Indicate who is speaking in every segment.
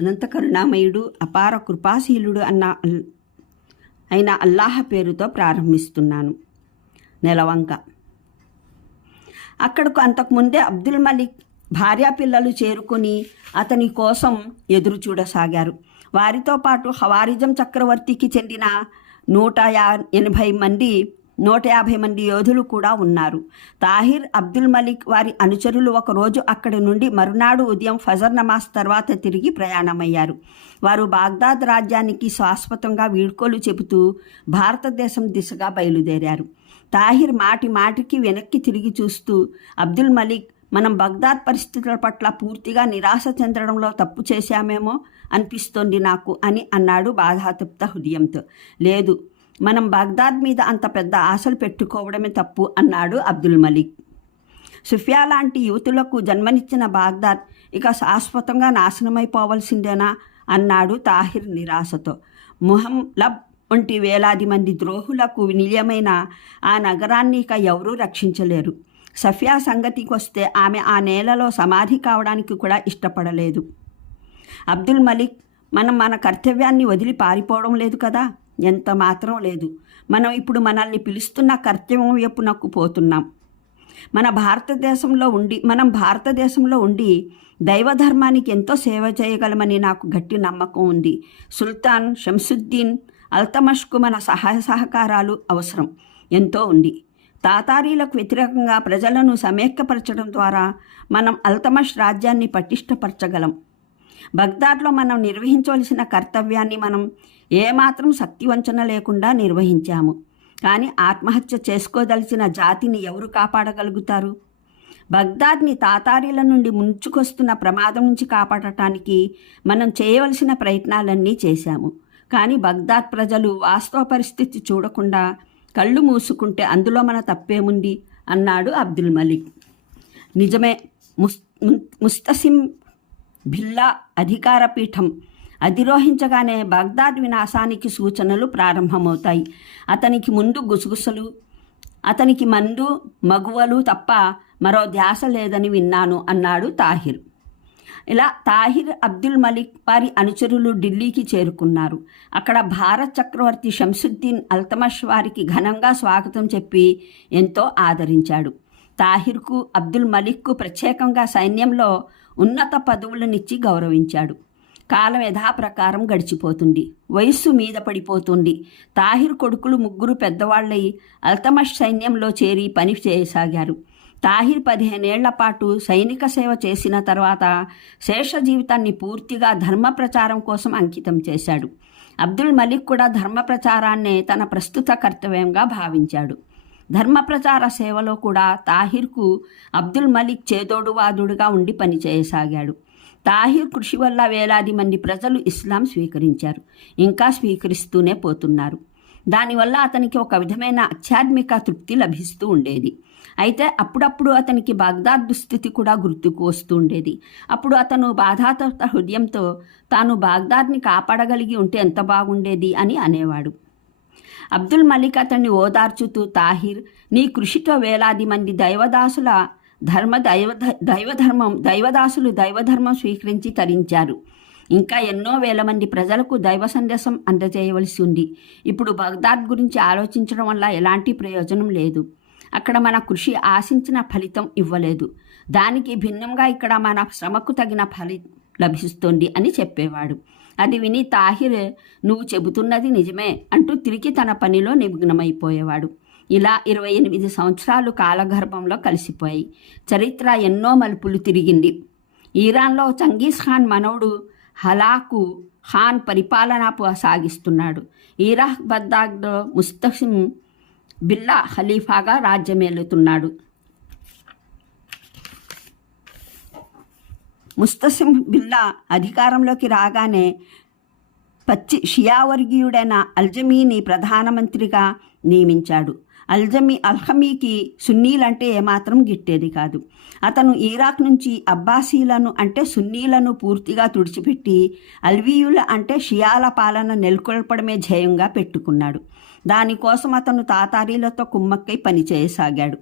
Speaker 1: అనంత కరుణామయుడు అపార కృపాశీలుడు అన్న అయిన అల్లాహ పేరుతో ప్రారంభిస్తున్నాను. నెలవంక. అక్కడకు అంతకుముందే అబ్దుల్ మలిక్ భార్యా పిల్లలు చేరుకొని అతని కోసం ఎదురు చూడసాగారు. వారితో పాటు హవారిజం చక్రవర్తికి చెందిన నూట యా ఎనభై మంది నూట యాభై మంది యోధులు కూడా ఉన్నారు. తాహిర్ అబ్దుల్ మలిక్ వారి అనుచరులు ఒకరోజు అక్కడి నుండి మరునాడు ఉదయం ఫజర్ నమాజ్ తర్వాత తిరిగి ప్రయాణమయ్యారు. వారు బాగ్దాద్ రాజ్యానికి శాశ్వతంగా వీడ్కోలు చెబుతూ భారతదేశం దిశగా బయలుదేరారు. తాహిర్ మాటి మాటికి వెనక్కి తిరిగి చూస్తూ అబ్దుల్ మలిక్ మనం బగ్దాద్ పరిస్థితుల పట్ల పూర్తిగా నిరాశ చెందడంలో తప్పు చేశామేమో అనిపిస్తోంది నాకు అని అన్నాడు బాధాతప్త హృదయంతో. లేదు మనం బాగ్దాద్ మీద అంత పెద్ద ఆశలు పెట్టుకోవడమే తప్పు అన్నాడు అబ్దుల్ మలిక్. సుఫియా లాంటి యువతులకు జన్మనిచ్చిన బాగ్దాద్ ఇక శాశ్వతంగా నాశనమైపోవలసిందేనా అన్నాడు తాహిర్ నిరాశతో. ముహం లబ్ వంటి వేలాది మంది ద్రోహులకు నిలయమైన ఆ నగరాన్ని ఇక ఎవరూ రక్షించలేరు. సఫియా సంగతికి వస్తే ఆమె ఆ నేలలో సమాధి కావడానికి కూడా ఇష్టపడలేదు. అబ్దుల్ మలిక్ మనం మన కర్తవ్యాన్ని వదిలి పారిపోవడం లేదు కదా? ఎంత మాత్రం లేదు. మనం ఇప్పుడు మనల్ని పిలుస్తున్న కర్తవ్యం వైపునకు పోతున్నాం. మన భారతదేశంలో ఉండి మనం భారతదేశంలో ఉండి దైవధర్మానికి ఎంతో సేవ చేయగలమని నాకు గట్టి నమ్మకం ఉంది. సుల్తాన్ షంసుద్దీన్ అల్తమష్కు మన సహాయ సహకారాలు అవసరం. ఎంతో ఉంది. తాతారీలకు వ్యతిరేకంగా ప్రజలను సమైక్యపరచడం ద్వారా మనం అల్తమష్ రాజ్యాన్ని పటిష్టపరచగలం బగ్దాద్లో మనం నిర్వహించవలసిన కర్తవ్యాన్ని మనం ఏమాత్రం శక్తివంచన లేకుండా నిర్వహించాము. కానీ ఆత్మహత్య చేసుకోదలిచిన జాతిని ఎవరు కాపాడగలుగుతారు? బగ్దాద్ని తాతారీల నుండి ముంచుకొస్తున్న ప్రమాదం నుంచి కాపాడటానికి మనం చేయవలసిన ప్రయత్నాలన్నీ చేశాము. కానీ బగ్దాద్ ప్రజలు వాస్తవ పరిస్థితి చూడకుండా కళ్ళు మూసుకుంటే అందులో మన తప్పేముంది? అన్నాడు అబ్దుల్ మలిక్. నిజమే ముస్ ముస్తసిం భిల్లా అధికార పీఠం అధిరోహించగానే బగ్దాద్ వినాశానికి సూచనలు ప్రారంభమవుతాయి. అతనికి ముందు గుసగుసలు అతనికి మందు మగువలు తప్ప మరో ధ్యాస లేదని విన్నాను అన్నాడు తాహిర్. ఇలా తాహిర్ అబ్దుల్ మలిక్ వారి అనుచరులు ఢిల్లీకి చేరుకున్నారు. అక్కడ భారత్ చక్రవర్తి షంసుద్దీన్ అల్తమష్ వారికి ఘనంగా స్వాగతం చెప్పి ఎంతో ఆదరించాడు. తాహిర్కు అబ్దుల్ మలిక్కు ప్రత్యేకంగా సైన్యంలో ఉన్నత పదవులనిచ్చి గౌరవించాడు. కాలం యథాప్రకారం గడిచిపోతుంది. వయస్సు మీద పడిపోతుంది. తాహిర్ కొడుకులు ముగ్గురు పెద్దవాళ్ళై అల్తమష్ సైన్యంలో చేరి పని చేయసాగారు. తాహిర్ పదిహేనేళ్ళ పాటు సైనిక సేవ చేసిన తర్వాత శేష జీవితాన్ని పూర్తిగా ధర్మ ప్రచారం కోసం అంకితం చేశాడు. అబ్దుల్ మలిక్ కూడా ధర్మ ప్రచారాన్నే తన ప్రస్తుత కర్తవ్యంగా భావించాడు. ధర్మ ప్రచార సేవలో కూడా తాహిర్కు అబ్దుల్ మలిక్ చేదోడువాదుడుగా ఉండి పనిచేయసాగాడు తాహిర్ కృషి వల్ల వేలాది మంది ప్రజలు ఇస్లాం స్వీకరించారు. ఇంకా స్వీకరిస్తూనే పోతున్నారు. దానివల్ల అతనికి ఒక విధమైన ఆధ్యాత్మిక తృప్తి లభిస్తూ ఉండేది. అయితే అప్పుడప్పుడు అతనికి బాగ్దాద్ దుస్థితి కూడా గుర్తుకు వస్తూ ఉండేది. అప్పుడు అతను బాధాత హృదయంతో తాను బాగ్దాద్ని కాపాడగలిగి ఉంటే ఎంత బాగుండేది అని అనేవాడు. అబ్దుల్ మలిక్ అతన్ని ఓదార్చుతూ తాహిర్ నీ కృషితో వేలాది మంది దైవదాసుల ధర్మ దైవ దైవధర్మం దైవదాసులు దైవధర్మం స్వీకరించి తరించారు. ఇంకా ఎన్నో వేల మంది ప్రజలకు దైవ సందేశం అందజేయవలసి ఉంది. ఇప్పుడు బగ్దాద్ గురించి ఆలోచించడం వల్ల ఎలాంటి ప్రయోజనం లేదు. అక్కడ మన కృషి ఆశించిన ఫలితం ఇవ్వలేదు. దానికి భిన్నంగా ఇక్కడ మన శ్రమకు తగిన ఫలి లభిస్తుంది అని చెప్పేవాడు. అది విని తాహిర్ నువ్వు చెబుతున్నది నిజమే అంటూ తిరిగి తన పనిలో నిమగ్నమైపోయేవాడు. ఇలా ఇరవై ఎనిమిది సంవత్సరాలు కాలగర్భంలో కలిసిపోయాయి. చరిత్ర ఎన్నో మలుపులు తిరిగింది. ఈరాన్లో చంగీస్ ఖాన్ మనవుడు హలాకు ఖాన్ పరిపాలన సాగిస్తున్నాడు. ఇరాక్ బద్దాగ్లో ముస్తసిం బిల్లా ఖలీఫాగా రాజ్యమేలుతున్నాడు. ముస్తసిం బిల్లా అధికారంలోకి రాగానే పచ్చి షియా వర్గీయుడైన అల్జమీని ప్రధానమంత్రిగా నియమించాడు. అల్జమీ అల్హమీకి సున్నీలంటే ఏమాత్రం గిట్టేది కాదు. అతను ఇరాక్ నుంచి అబ్బాసీలను అంటే సున్నీలను పూర్తిగా తుడిచిపెట్టి అల్వీయుల అంటే షియాల పాలన నెలకొల్పడమే ధ్యేయంగా పెట్టుకున్నాడు. దానికోసం అతను తాతారీలతో కుమ్మక్కై పనిచేయసాగాడు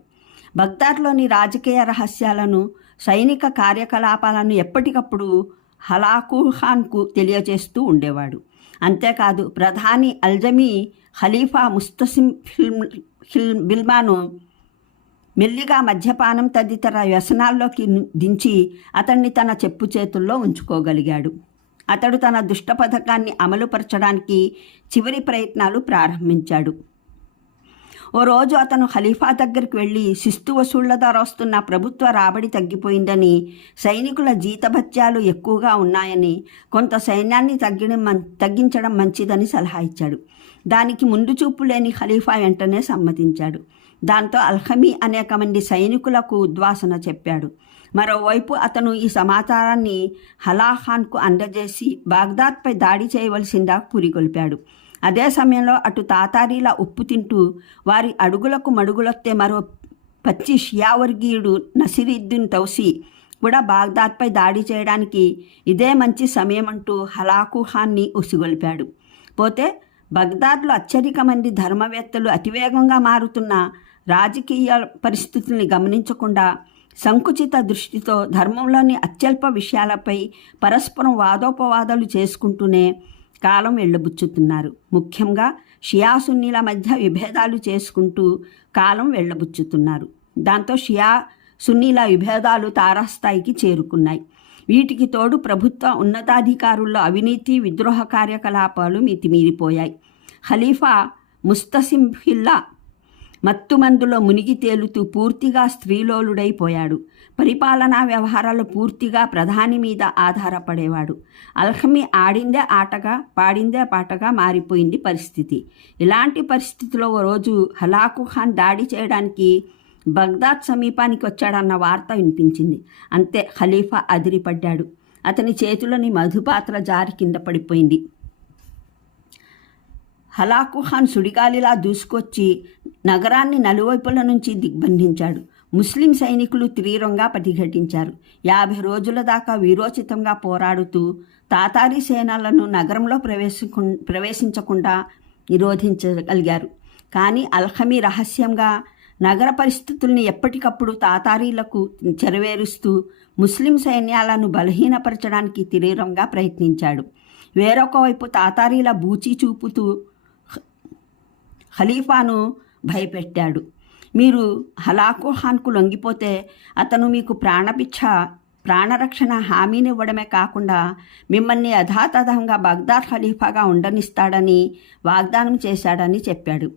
Speaker 1: బగ్దాద్లోని రాజకీయ రహస్యాలను సైనిక కార్యకలాపాలను ఎప్పటికప్పుడు హలాకు ఖాన్కు తెలియజేస్తూ ఉండేవాడు. అంతేకాదు ప్రధాని అల్జమీ ఖలీఫా ముస్తసిం ఫిల్మ్ ఫిల్మ్ బిల్మాను మెల్లిగా మద్యపానం తదితర వ్యసనాల్లోకి దించి అతన్ని తన చెప్పు చేతుల్లో ఉంచుకోగలిగాడు. అతడు తన దుష్ట పథకాన్ని అమలుపరచడానికి చివరి ప్రయత్నాలు ప్రారంభించాడు. ఓ రోజు అతను ఖలీఫా దగ్గరికి వెళ్ళి శిస్తు వసూళ్ళ ద్వారా వస్తున్న ప్రభుత్వ రాబడి తగ్గిపోయిందని సైనికుల జీతభత్యాలు ఎక్కువగా ఉన్నాయని కొంత సైన్యాన్ని తగ్గడం మం తగ్గించడం మంచిదని సలహా ఇచ్చాడు. దానికి ముందు చూపు లేని ఖలీఫా వెంటనే సమ్మతించాడు. దాంతో అల్హమీ అనేక మంది సైనికులకు ఉద్వాసన చెప్పాడు. మరోవైపు అతను ఈ సమాచారాన్ని హలాఖాన్కు అందజేసి బాగ్దాద్పై దాడి చేయవలసిందా పురిగొల్పాడు. అదే సమయంలో అటు తాతారీలా ఉప్పు తింటూ వారి అడుగులకు మడుగులొత్తే మరో పచ్చి షియావర్గీయుడు నసిరుద్దీన్ తౌసి కూడా బాగ్దాద్పై దాడి చేయడానికి ఇదే మంచి సమయం అంటూ హలాకు ఖాన్ని ఉసిగొల్పాడు. పోతే బగ్దాద్లో అత్యధిక మంది ధర్మవేత్తలు అతివేగంగా మారుతున్న రాజకీయ పరిస్థితుల్ని గమనించకుండా సంకుచిత దృష్టితో ధర్మంలోని అత్యల్ప విషయాలపై పరస్పరం వాదోపవాదాలు చేసుకుంటూనే కాలం వెళ్ళబుచ్చుతున్నారు. ముఖ్యంగా షియా సున్నీల మధ్య విభేదాలు చేసుకుంటూ కాలం వెళ్ళబుచ్చుతున్నారు. దాంతో షియా సున్నీల విభేదాలు తారాస్థాయికి చేరుకున్నాయి. వీటికి తోడు ప్రభుత్వ ఉన్నతాధికారుల్లో అవినీతి విద్రోహ కార్యకలాపాలు మితిమీరిపోయాయి. ఖలీఫా ముస్తసింహిల్లా మత్తుమందులో మునిగి తేలుతూ పూర్తిగా స్త్రీలోలుడైపోయాడు పరిపాలనా వ్యవహారాలు పూర్తిగా ప్రధాని మీద ఆధారపడేవాడు. అల్హమి ఆడిందే ఆటగా పాడిందే పాటగా మారిపోయింది పరిస్థితి. ఇలాంటి పరిస్థితిలో ఓ రోజు హలాకు ఖాన్ దాడి చేయడానికి బగ్దాద్ సమీపానికి వచ్చాడన్న వార్త వినిపించింది. అంతే ఖలీఫా అదిరిపడ్డాడు. అతని చేతులని మధుపాత్ర జారి కింద పడిపోయింది. హలాకు ఖాన్ సుడిగాలిలా దూసుకొచ్చి నగరాన్ని నలువైపుల నుంచి దిగ్బంధించాడు. ముస్లిం సైనికులు తీవ్రంగా ప్రతిఘటించారు యాభై రోజుల దాకా వీరోచితంగా పోరాడుతూ తాతారీ సేనలను నగరంలో ప్రవేశకు ప్రవేశించకుండా నిరోధించగలిగారు. కానీ అల్హమీ రహస్యంగా నగర పరిస్థితుల్ని ఎప్పటికప్పుడు తాతారీలకు చెరవేరుస్తూ ముస్లిం సైన్యాలను బలహీనపరచడానికి తీవ్రంగా ప్రయత్నించాడు. వేరొక వైపు తాతారీల బూచి చూపుతూ ఖలీఫాను భయపెట్టాడు. మీరు హలాకు ఖాన్కు లొంగిపోతే అతను మీకు ప్రాణపిచ్చ ప్రాణరక్షణ హామీనివ్వడమే కాకుండా మిమ్మల్ని యథాతథంగా బగ్దాద్ ఖలీఫాగా ఉండనిస్తాడని వాగ్దానం చేశాడని చెప్పాడు.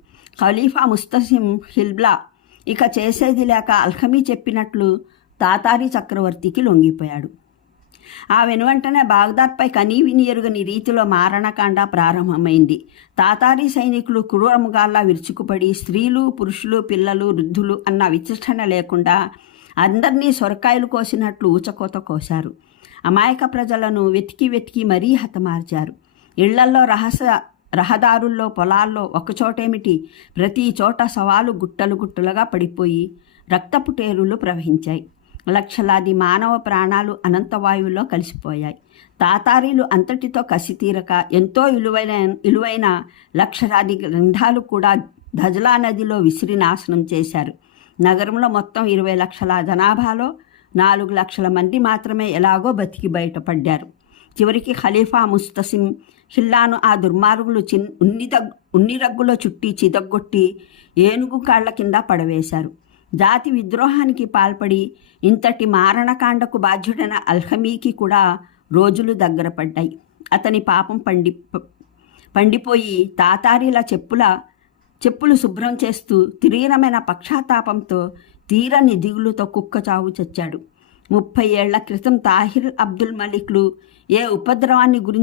Speaker 1: ఖలీఫా ముస్తసిం హిల్బ్లా ఇక చేసేది లేక అల్హమీ చెప్పినట్లు తాతారి చక్రవర్తికి లొంగిపోయాడు. ఆ వెనువెంటనే బాగ్దాద్పై కనీవిని ఎరుగని రీతిలో మారణకాండ ప్రారంభమైంది. తాతారీ సైనికులు క్రూరముగాల్లా విరుచుకుపడి స్త్రీలు పురుషులు పిల్లలు వృద్ధులు అన్న విచక్షణ లేకుండా అందరినీ సొరకాయలు కోసినట్లు ఊచకోత కోశారు. అమాయక ప్రజలను వెతికి వెతికి మరీ హతమార్చారు. ఇళ్ళల్లో రహస్య రహదారుల్లో పొలాల్లో ఒకచోటేమిటి ప్రతి చోట సవాలు గుట్టలు గుట్టలుగా పడిపోయి రక్తపు టేరులు ప్రవహించాయి. లక్షలాది మానవ ప్రాణాలు అనంతవాయువులో కలిసిపోయాయి. తాతారీలు అంతటితో కసితీరక ఎంతో విలువైన విలువైన లక్షలాది గ్రంథాలు కూడా ధజలా నదిలో విసిరి నాశనం చేశారు. నగరంలో మొత్తం ఇరవై లక్షల జనాభాలో నాలుగు లక్షల మంది మాత్రమే ఎలాగో బతికి బయటపడ్డారు. చివరికి ఖలీఫా ముస్తసిం హిల్లాను ఆ దుర్మార్గులు చిన్ ఉన్ని దగ్గు ఉన్ని రగ్గులో చుట్టి చిదగ్గొట్టి ఏనుగు కాళ్ళ కింద పడవేశారు. జాతి విద్రోహానికి పాల్పడి ఇంతటి మారణకాండకు బాధ్యుడైన అల్హమీకి కూడా రోజులు దగ్గర పడ్డాయి. అతని పాపం పండి పండిపోయి తాతారీల చెప్పుల చెప్పులు శుభ్రం చేస్తూ తీవ్రమైన పక్షాతాపంతో తీరని దిగులుతో కుక్క చావు చచ్చాడు. ముప్పై ఏళ్ళ క్రితం తాహిర్ అబ్దుల్ మలిక్లు ఏ ఉపద్రవాన్ని గురించి